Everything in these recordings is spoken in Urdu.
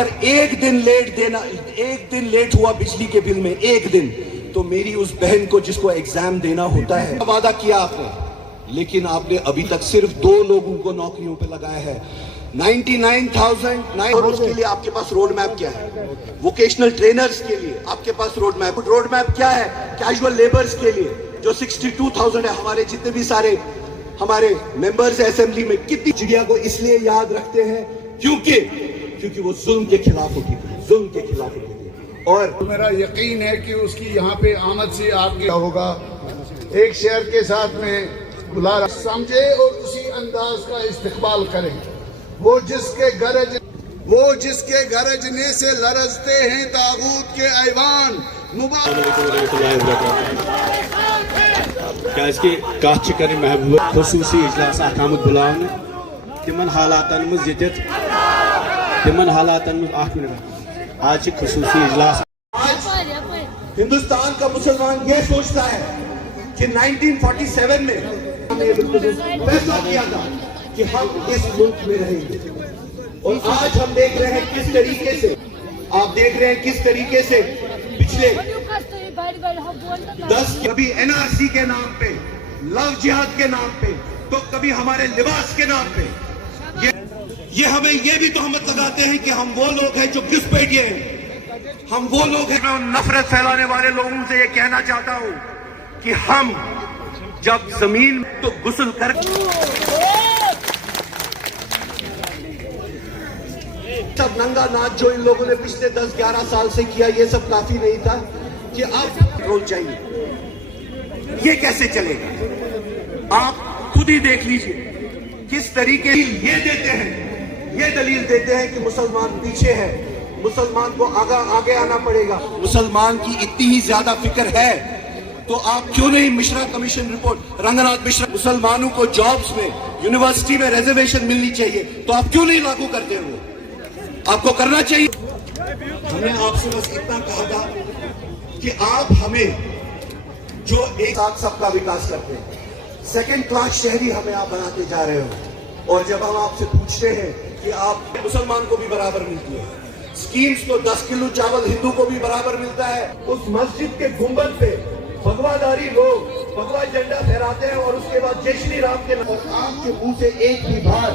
اگر ایک دن لیٹ ہوا بجلی کے بل میں ایک دن، تو میری اس بہن کو جس کو ایگزام دینا ہوتا ہے، وعدہ کیا آپ نے، لیکن آپ نے ابھی تک صرف 2 لوگوں کو نوکریوں پہ لگایا ہے۔ 99,000 کے لیے آپ کے پاس روڈ میپ کیا ہے؟ ووکیشنل ٹرینرز کے لیے آپ کے پاس روڈ میپ کیا ہے؟ کیجول لیبرز کے لیے جو 62,000 ہے، ہمارے جتنے بھی سارے ہمارے ممبرز اسمبلی میں، کتنی چڑیا کو اس لیے یاد رکھتے ہیں کیونکہ وہ ظلم کے خلاف ہوتی تھی، اور میرا یقین ہے کہ اس کی یہاں پہ آمد سے آپ کے ہوگا ایک شہر کے ساتھ میں بلا سمجھے اور اسی انداز کا استقبال کریں۔ وہ جس کے گرجنے سے لرزتے ہیں طاغوت کے ایوان کہ کت کر محبوب خصوصی اجلاس آمت بلانے تمن حالاتن منٹ آج خصوصی اجلاس۔ ہندوستان کا مسلمان یہ سوچتا ہے کہ 1947 میں ہم نے فیصلہ کیا تھا کہ ہم اس ملک میں رہیں گے، اور آج ہم دیکھ رہے ہیں کس طریقے سے پچھلے 10 کبھی NRC کے نام پہ، لو جہاد کے نام پہ، تو کبھی ہمارے لباس کے نام پہ، یہ ہمیں یہ بھی تہمت لگاتے ہیں کہ ہم وہ لوگ ہیں جو گھسپیٹیے ہیں، ہم وہ لوگ ہیں۔ میں نفرت پھیلانے والے لوگوں سے یہ کہنا چاہتا ہوں کہ ہم جب زمین تو غسل کر سب ننگا ناچ جو ان لوگوں نے پچھلے 10-11 سال سے کیا، یہ سب کافی نہیں تھا کہ آپ کنٹرول چاہیے۔ یہ کیسے چلے گا؟ آپ خود ہی دیکھ لیجئے کس طریقے یہ دیتے ہیں، یہ دلیل دیتے ہیں کہ مسلمان پیچھے ہے، مسلمان کو آگے آنا پڑے گا۔ مسلمان کی اتنی ہی زیادہ فکر ہے تو آپ کیوں نہیں مشرا کمیشن رپورٹ، رنگناتھ مشرا، مسلمانوں کو جابز میں، یونیورسٹی میں ریزرویشن ملنی چاہیے، تو آپ کیوں نہیں لاگو کرتے ہو؟ آپ کو کرنا چاہیے۔ ہم نے آپ سے بس اتنا کہا تھا کہ آپ ہمیں جو ایک ساتھ سب کا وکاس کرتے ہیں، سیکنڈ کلاس شہری ہمیں آپ بناتے جا رہے ہو، اور جب ہم آپ سے پوچھتے ہیں کہ آپ مسلمان کو بھی برابر ملتی ہے، سکیمز کو 10 کلو چاول ہندو کو بھی برابر ملتا ہے، اس مسجد کے گنبد پہ بھگوا داری لوگ بھگوا جھنڈا پھہراتے ہیں، اور اس کے بعد جے شری رام کے نام، اور آپ کے منہ سے ایک بھی بار،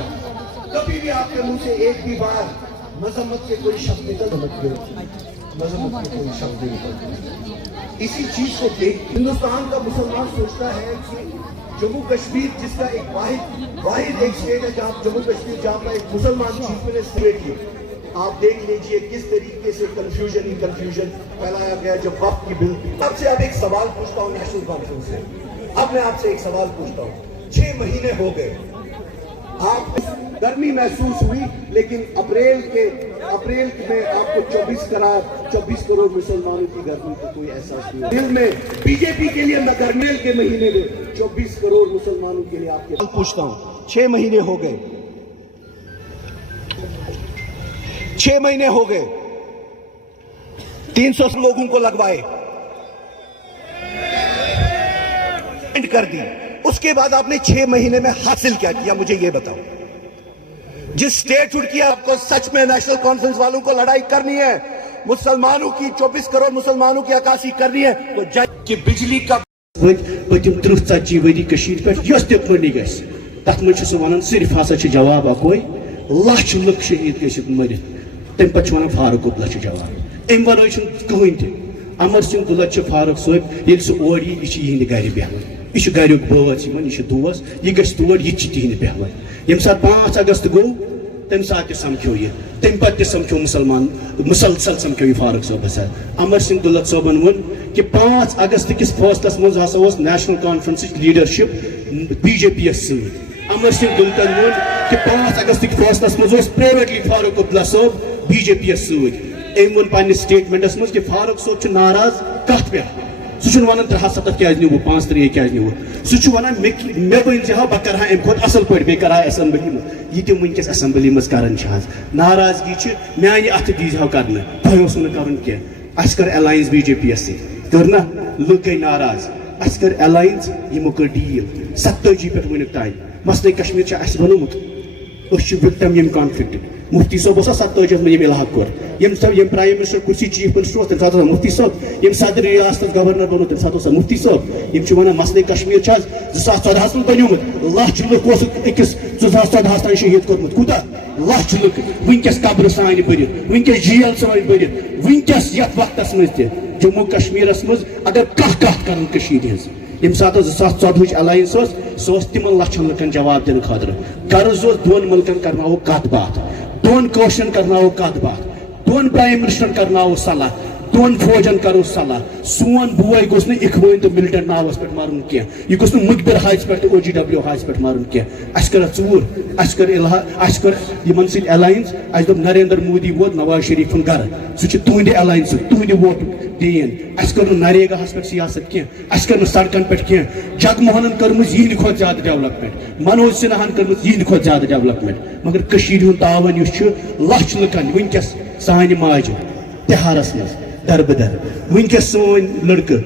کبھی بھی آپ کے منہ سے ایک بھی بار مذمت کے کوئی شبد نکل۔ اسی چیز کو دیکھ ہندوستان کا مسلمان سوچتا ہے کہ جموں کشمیر جس کا ایک واحد ایک اسٹیٹ ہے جہاں جموں کشمیر جہاں کا ایک مسلمان چیف منسٹر کی، آپ دیکھ لیجئے کس طریقے سے کنفیوژن پھیلایا گیا جب وقت کی بل۔ اب سے اب ایک سوال پوچھتا ہوں نیشنل کانفرنس سے، اب میں آپ سے ایک سوال پوچھتا ہوں، 6 مہینے ہو گئے، آپ گرمی محسوس ہوئی، لیکن اپریل میں آپ کو 24 کروڑ مسلمانوں کی گرمی کا کوئی احساس نہیں۔ دل میں بی جے پی کے لیے میں گرمیل کے مہینے میں 24 کروڑ مسلمانوں کے لیے آپ کے پوچھتا ہوں، 6 مہینے ہو گئے، 300 لوگوں کو لگوائے، کر دی، اس کے بعد آپ نے 6 مہینے میں حاصل کیا کیا؟ مجھے یہ بتاؤ۔ جس سٹیٹ ہوڈ کی آپ کو سچ میں نیشنل کانفرنس والوں کو لڑائی کرنی ہے، مسلمانوں کی 24 کروڑ مسلمانوں کی عکاسی کرنی ہے، تو کہ بجلی کا پتم 30-40 ؤری کشیر پہ یس تہ پھنی گژھِ تتھ منٛز چھُ سُہ وَنان صرف ہسا چھُ جواب اکوے، لچھ لُکھ شہید گٔژھِتھ مٔرِتھ، تمہِ پتہٕ چھُ وَنان فاروق عبداللہ چھُ جواب۔ امہِ ورٲے چھُنہٕ کٕہٕنۍ تہِ۔ امر سنگھ دُلت چھُ فاروق صٲب، ییٚلہِ سُہ اور یی یہِ چھُ یِہنٛدِ گرِ بیٚہوان، یہ گھریُک بٲژ یِمن، یہ دوس، یہ گژھِ تور، یہ چھِ تِہنٛدِ بیٚہوان۔ ییٚمہِ ساتہٕ 5 اگست گوٚو تمہِ ساتہٕ تہِ سمکھیو یہِ، تمہِ پتہٕ تہِ سمکھیو مسلسل سمکھیو یہِ فاروق صٲبس سۭتۍ۔ امر سنگھ دُلت صٲبن ووٚن کہ 5 اگست کِس فٲصلس منٛز ہسا اوس نیشنل کانفرنسٕچ لیڈرشپ BJP یس سۭتۍ۔ امر سنگھ دُلتن ووٚن کہ 5 اگست کِس فٲصلس منٛز اوس پرائیویٹلی فاروق عبداللہ صٲب BJP یس سۭتۍ۔ أمۍ ووٚن پننِس سٹیٹمنٹس منٛز کہ فاروق صٲب چھُ ناراض کتھ پٮ۪ٹھ؟ سُہ چھُنہٕ وَنان 370 کیٛازِ نِوٕ 35 کیٛازِ نِوٕ، سُہ چھُ وَنان مےٚ ؤنۍ زِہا بہٕ کرٕ ہا اَمہِ کھۄتہٕ اصل پٲٹھۍ، بیٚیہِ کرٕ ہا ایسمبلی منٛز۔ یہِ تِم وٕنکیٚس ایسمبلی منٛز کران چھِ حظ، ناراضگی چھِ میانہِ اَتھٕ دیٖزہو کرنہٕ، تۄہہِ اوسوٕ نہٕ کرُن کینٛہہ۔ اَسہِ کٔر ایلاینس BJP یس سۭتۍ، کٔر نہ، لُکھ گٔے ناراض، اَسہِ کٔر ایلاینس، یِمو کٔر ڈیٖل 87 پٮ۪ٹھ وٕنیُک تانۍ۔ مسلے کشمیٖر چھُ اَسہِ بنومُت، أسۍ چھِ وِکٹم ییٚمہِ کانفلکٹٕکۍ۔ مفتی صٲب اوس 47 منٛز ییٚمہِ علاقہٕ کوٚر ییٚمہِ پرٛایم مِنسٹر کُرسی چیف مِنسٹر اوس تَمہِ ساتہٕ اوس مفتی صٲب ییٚمہِ صدر ریاستس گورنر بنوو تَمہِ ساتہٕ اوس مفتی صٲب یِم چھِ وَنان مسلے کشمیٖر چھِ آز 2014 منٛز بنیومُت لچھ لُکھ اوسُکھ أکِس 2014 تانۍ شہیٖد کوٚرمُت کوٗتاہ لچھ لُکھ وٕنکٮ۪س قبرٕ سانہِ بٔرِتھ وٕنکٮ۪س جیل سانہِ بٔرِتھ وٕنکٮ۪س یتھ وقتس منٛز تہِ جموں کشمیٖرس منٛز اگر کانٛہہ کتھ کران کٔشیٖرِ ہٕنٛز ییٚمہِ ساتہٕ 2014 الاینس ٲس سۄ ٲس تِمن لچھن لُکن جواب دِنہٕ خٲطرٕ غرض اوس دۄن مُلکن کرناوو کتھ باتھ دۄن کٲشرٮ۪ن کرناوو کتھ باتھ دۄن پرٛایم مِنسٹرن کرناوو صلاح دۄن فوجن کرو صلاح سون بوے گوٚژھ نہٕ اخوٲنۍ تہٕ مِلٹنٹ ناوس پٮ۪ٹھ مرُن کینٛہہ یہِ گوٚژھ نہٕ مُخبر حاجس پٮ۪ٹھ تہٕ OGW حاجس پٮ۪ٹھ مرُن کینٛہہ اَسہِ کٔر ژوٗر اَسہِ کٔر یِمن سۭتۍ الاینس اَسہِ دوٚپ نریندر مودی ووت نواز شریفُن گرٕ سُہ چھُ تُہنٛدِ الاینسُک تُہنٛدِ ووٹُک دین اَسہِ کٔر نہٕ نریگاہس پٮ۪ٹھ سیاست کینٛہہ اَسہِ کٔر نہٕ سڑکن پٮ۪ٹھ کینٛہہ جگموہنن کٔرمٕژ یِہنٛدِ کھۄتہٕ زیادٕ ڈیولپمنٹ منوج سنہاہن کٔرمٕژ یِہنٛدِ کھۄتہٕ زیادٕ ڈیولپمنٹ مگر کٔشیٖرِ ہُنٛد تعاوُن یُس چھُ لچھ لُکن وٕنکٮ۪س سانہِ ماجہِ تِہارس منٛز دربدر ونکس سون لڑکہ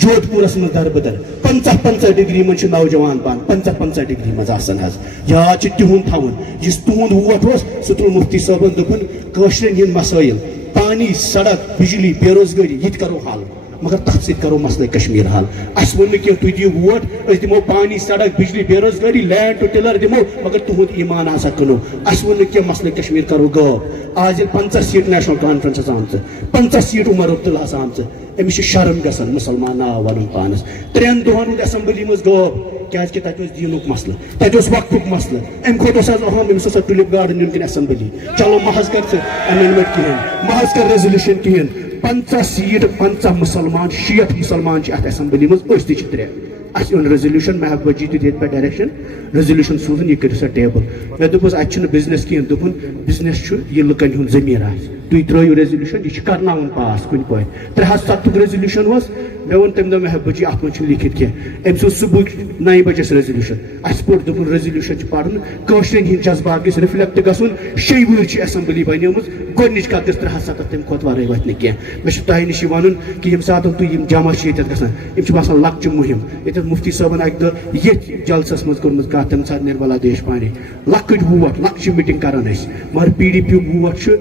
جودھ پورس من دربدر 50 ڈگری من نوجوان پان 50 ڈگری من حض یاد تہد تھون اس تہد ووٹ سہ تل مفتی صٲبن دپن کٲشرین ہند مسائل پانی سڑک بجلی بے روزگاری یہ کرو حل مگر تر ست کرو مسئلہ کشمیر حل اس ون کی تھی دیو ووٹ اس دمو پانی سڑک بجلی بے روزگاری لینڈ ٹو ٹلر دمو مگر تہد ایمان ہسا کنو اس ون کی مسئلہ کشمیر کرو غٲب آج 50 set national conference آمژ 50 set Omar Abdullah آمژ امس شرم گژھان مسلمان ناو ون پانس 3 دہن ہند اسمبلی مز غٲب کیازِ کہ تتہِ اوس دیٖنُک مسلہٕ تتہِ اوس وقفُک مسلہٕ امہِ کھۄتہٕ اوس آز اہم أمِس اوس ٹولِپ گاڈن نیُن کِنہٕ اسمبلی چلو محض کر ژٕ امینڈمنٹ کِہیٖنۍ محض کر ریزولوشن کِہیٖنۍ 50 سیٹ 50 مسلمان 60 مسلمان چھِ اتھ اسمبلی منٛز أسۍ تہِ چھِ 3 اَسہِ اوٚن ریزولوشن محبوبہ جی تہِ دِتۍ پتہٕ ڈایریکشن ریزولوشن سوزُن یہِ کٔرِو سا ٹیبل مےٚ دوٚپُس اتہِ چھُنہٕ بِزنس کِہیٖنۍ دوٚپُن بِزنس چھُ یہِ لُکن ہُنٛد ضمیٖر آسہِ تُہۍ ترٲیِو ریزولوشن یہِ چھُ کرناوُن پاس کُنہِ پٲٹھۍ 307 ریزولوشن اوس مےٚ ووٚن تمہِ دۄہ محبوبہ جی اتھ منٛز چھُنہٕ لیکھِتھ کینٛہہ أمِس اوس صبحٕکۍ 9 بجس ریزولوشن اَسہِ پوٚر دوٚپُن ریزولوشن چھُ پرُن کٲشرٮ۪ن ہٕنٛدۍ جذبات گژھِ رِفلیکٹ گژھُن 6 وٕہٕرۍ چھِ اسمبلی بنیمٕژ گۄڈنِچ کتھ گٔژھ 307 تمہِ کھۄتہٕ ورٲے وتھِ نہٕ کینٛہہ مےٚ چھُ تۄہہِ نِش یہِ وَنُن کہِ ییٚمہِ ساتہٕ تُہۍ یِم جمع چھِ ییٚتٮ۪تھ گژھان یِم چھِ باسان لۄکچہِ مُہِم ییٚتٮ۪تھ مفتی صٲبن اکہِ دۄہ ییٚتھۍ جلسس منٛز کٔرمٕژ کتھ تمہِ ساتہٕ نرملا دیشپانے لۄکٕٹۍ ووٹ لۄکچہِ میٖٹنٛگ کران أسۍ مگر PDP یُک ووٹ چھُ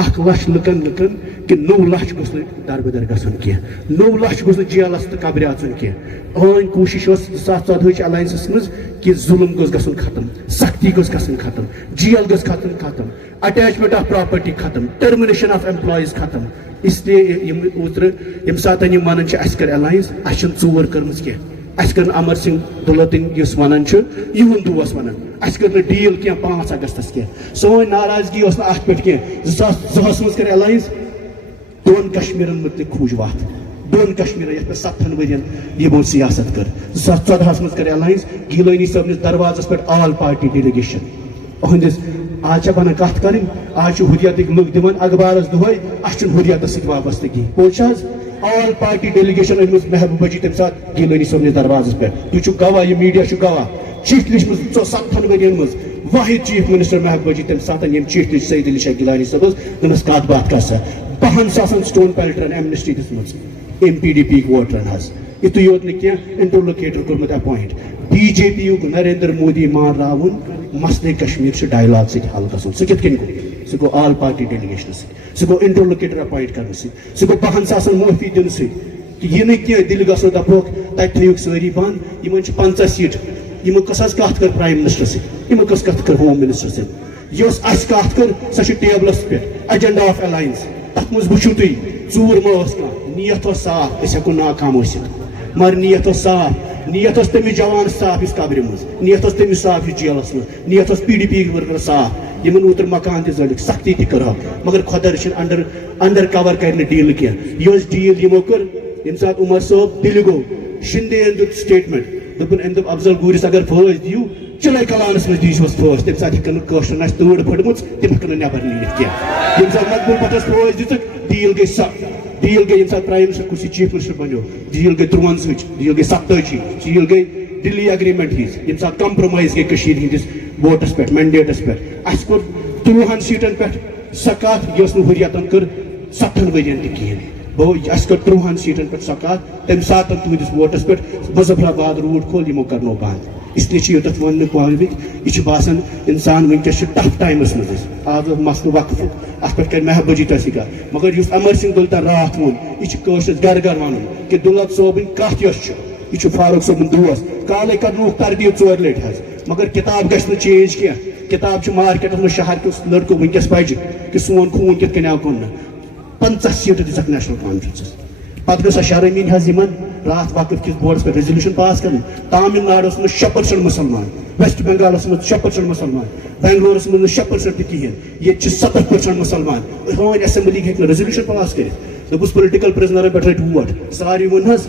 1 لچھ لُکن کہ 9 لچھ گوٚژھ نہٕ دربدر گژھُن کینٛہہ 9 لچھ گوٚژھ نہٕ جیلس تہٕ قبرِ اژُن کینٛہہ ٲنۍ کوٗشش ٲس 2014 الاینسس منٛز کہ ظلم گوٚژھ گژھُن ختم سختی گٔژھ گژھٕنۍ ختم جیل گٔژھ گژھٕنۍ ختم اٹیچمنٹ آف پراپرٹی ختم ٹرمنیشن آف ایمپلایز ختم اس لیے اوترٕ ییٚمہِ ساتہٕ یِم ونان چھِ اَسہِ کر الاینس اَسہِ چھنہٕ ژوٗر کٔرمٕژ کینٛہہ اَسہِ کٔر نہٕ امر سنگھ دولتن یُس ونان چھُ یِہُنٛد دوس ونان اَسہِ کٔر نہٕ ڈیٖل کینٛہہ 5 اگستس کینٛہہ سٲنۍ ناراضگی ٲس نہٕ اتھ پٮ۪ٹھ کینٛہہ 2002 منٛز کٔر الاینس 2 کشمیٖرن متعلق کھوٗج وتھ 2 کشمیٖرن یتھ پٮ۪ٹھ 7 ؤرین یِمو سیاست کٔر 2014 منٛز کٔر الاینس گیلانی صٲبنِس دروازس پٮ۪ٹھ آل پارٹی ڈیلیگیشن أہنٛدِس آج چھےٚ بنان کتھ کرٕنۍ آج چھُ ہُریتٕکۍ لُکھ دِوان اخبارس دۄہے اَسہِ چھُنہٕ ہُریتس سۭتۍ وابستگی پوٚز چھِ حظ آل پارٹی ڈیلیگیشن أنمٕژ محبوبہ جی تمہِ ساتہٕ گیلانی صٲبنِس دروازس پٮ۪ٹھ تُہۍ چھِو گواہ یہِ میٖڈیا چھُ گواہ چِٹھۍ لیٖچھمٕژ 7 ؤرین منٛز واحد چیف منسٹر محبوبہ جی تمہِ ساتہٕ ییٚمۍ چِٹھۍ لیٖچھ سعید علی شاہ گیلانی صٲبس دوٚپنس کتھ باتھ کر سا 200,000 سٹون پیلٹرن ایمنسٹی دِژمٕژ PDP یِکۍ ووٹرن حظ یِتُے یوت نہٕ کینٛہہ انٹرلوکیٹر کوٚرمُت اپوینٹ BJP یُک نریندر مودی مانراوُن مسلے کشمیٖر چھُ ڈایلاگ سۭتۍ حل گژھُن سُہ کِتھ کٔنۍ گوٚو سُہ گوٚو آل پارٹی ڈیلیگیشنہٕ سۭتۍ سُہ گوٚو انٹرلوکیٹر اپوینٹ کرنہٕ سۭتۍ سُہ گوٚو 200,000 معٲفی دِنہٕ سۭتۍ کہ یہِ نہٕ کینٛہہ دِلہِ گژھو دپوکھ تتہِ تھٲیِوکھ سٲری بنٛد یِمن چھِ 50 سیٖٹ یِمو کۄس حظ کتھ کٔر پرایم منسٹر سۭتۍ یِمو کۄس کتھ کٔر ہوم منسٹر سۭتۍ یۄس اَسہِ کتھ کٔر سۄ چھِ ٹیبلس پٮ۪ٹھ ایجنڈا آف الاینس تتھ منٛز وٕچھِو تُہۍ ژوٗر ما ٲس کانٛہہ نیت اوس صاف أسۍ ہٮ۪کو ناکام ٲسِتھ مگر نیت اوس صاف نیت اوس تٔمِس جوانس صاف یُس قبرِ منٛز نیت اوس تٔمِس صاف یُس جیلس منٛز نیت اوس PDP ؤرکر صاف یِمن اوترٕ مکان تہِ زٲلِکھ سختی تہِ کٔرہکھ مگر خۄدا رٔچھِنۍ انڈر کور کرِ نہٕ ڈیٖل کینٛہہ یۄس ڈیٖل یِمو کٔر ییٚمہِ ساتہٕ عمر صٲب دِلہِ گوٚو شِندے دیُت سٹیٹمنٹ دوٚپُن أمۍ دوٚپ افضل گوٗرِس اگر فٲض دِیِو چِلے کلانس منٛز دیٖزِہوس فٲض تمہِ ساتہٕ ہٮ۪کن نہٕ کٲشرٮ۪ن آسہِ تۭر پھٔٹمٕژ تِم ہٮ۪کن نہٕ نٮ۪بر نیٖرِتھ کینٛہہ ییٚمہِ ساتہٕ مقبوٗل بٹس فٲض دِژٕکھ ڈیٖل گٔے ڈیٖل گٔے ییٚمہِ ساتہٕ پرایم منسٹر کُرسی چیف منسٹر بنیو ڈیٖل گٔے 53 ڈیٖل گٔے 87 ڈیٖل گٔے دِلی اگریمنٹ ہِنٛز ییٚمہِ ساتہٕ کمپرومایز گٔے کٔشیٖرِ ہِنٛدِس ووٹس پٮ۪ٹھ مینڈیٹس پٮ۪ٹھ اَسہِ کوٚر 13 سیٖٹن پٮ۪ٹھ سۄ کتھ یۄس نہٕ ہُریتن کٔر 7 ؤرین تہِ کِہیٖنۍ اس کر 30 سیٹن پہ سکات تمہ سات تہندس ووٹس پہ مظفر آباد روڈ کھول یمو کرنو بند اس لیے تک ون پوک یہ باسان انسان ونکس ٹف ٹائمس مز آز مسلہ وقف ات پہ کر محبوبی تھی کت مگر اس امر سنگھ دولتن رات ون یہ گھر گھر ون کہ دولت صوبن کت یہ فاروق صوبن دوست کالے کرنو تربیت 4 لٹ حض مگر کتاب گھس چینج کی کتاب مارکیٹس میں شہر کس لڑکو ونکس پہ کہ سون خون کت کن آو کن 50 سیٹیں دک نیشنل کانفرنسس پتہ گھا شرمین حض رات وقف کس بورڈس پہ ریزولوشن پاس کر تامل ناڈوس من 6% مسلمان ویسٹ بنگالس من 6% مسلمان بنگلورس من 6% تہ کہین یہ 70% مسلمان ہون اسمبلی ہیکہ ریزولوشن پاس کر دس پولیٹیکل پرزنرن پہ رٹ ووٹ ساری ون حض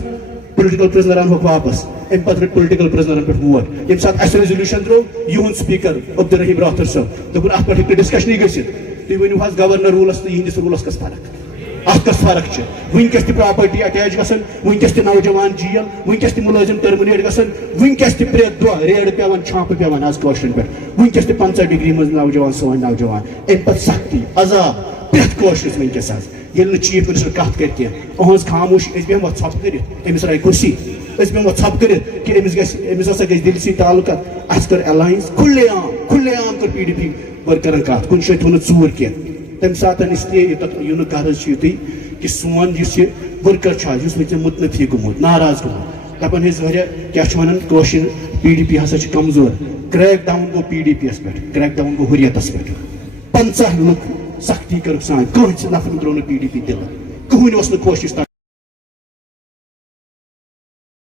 پولیٹیکل پرزنران ہوک واپس ام پتہ رٹ پولیٹیکل پرزنرن پہ ووٹ یم سات اس ریزولوشن ترو یہند سپیکر عبدالرحیم راٹھر صاحب دپن ات پہ ڈسکشن گھت تھی ورنو حض گورنر رولس تو یہندس رولس کس فرق ات کس فرق ونکس تہ پراپرٹی اٹیچ گھن ونکس تہ نوجوان جیل ونکس تہ ملازم ٹرمنیٹ گھن ونکس تہ پریت دہ ریڈ پیوان چھاپہ پیوان آز کوشرن پہ ونکس تہ 50 ڈگری مز نوجوان سون نوجوان ام پتہ سختی عذاب پریت کوشرس ونکس آز یل چیف منسٹر کت کر کی اہز خاموش اس بیہمو ژھپ کرت امس راے کرسی اس بیہمو ژھپ کرت کہ امس ہسا گژھِ دل سی تعلقات اس کر الائنس کھلے عام کر پی ڈی پی ورکرن کت کن جائے تھو ژور کی تمہ سات اس لیے یون غرض یہ کہ سون اس ورکر اس متنفی گومت ناراض گومت دپان کیا ونان کوشر پی ڈی پی ہسا کمزور کریک ڈاؤن گو پی ڈی پی یس پہ کریک ڈاؤن گو حریتس پہ 50 لوگ سختی کر سان کہین نفر درو پی ڈی پی دل کہین کوشش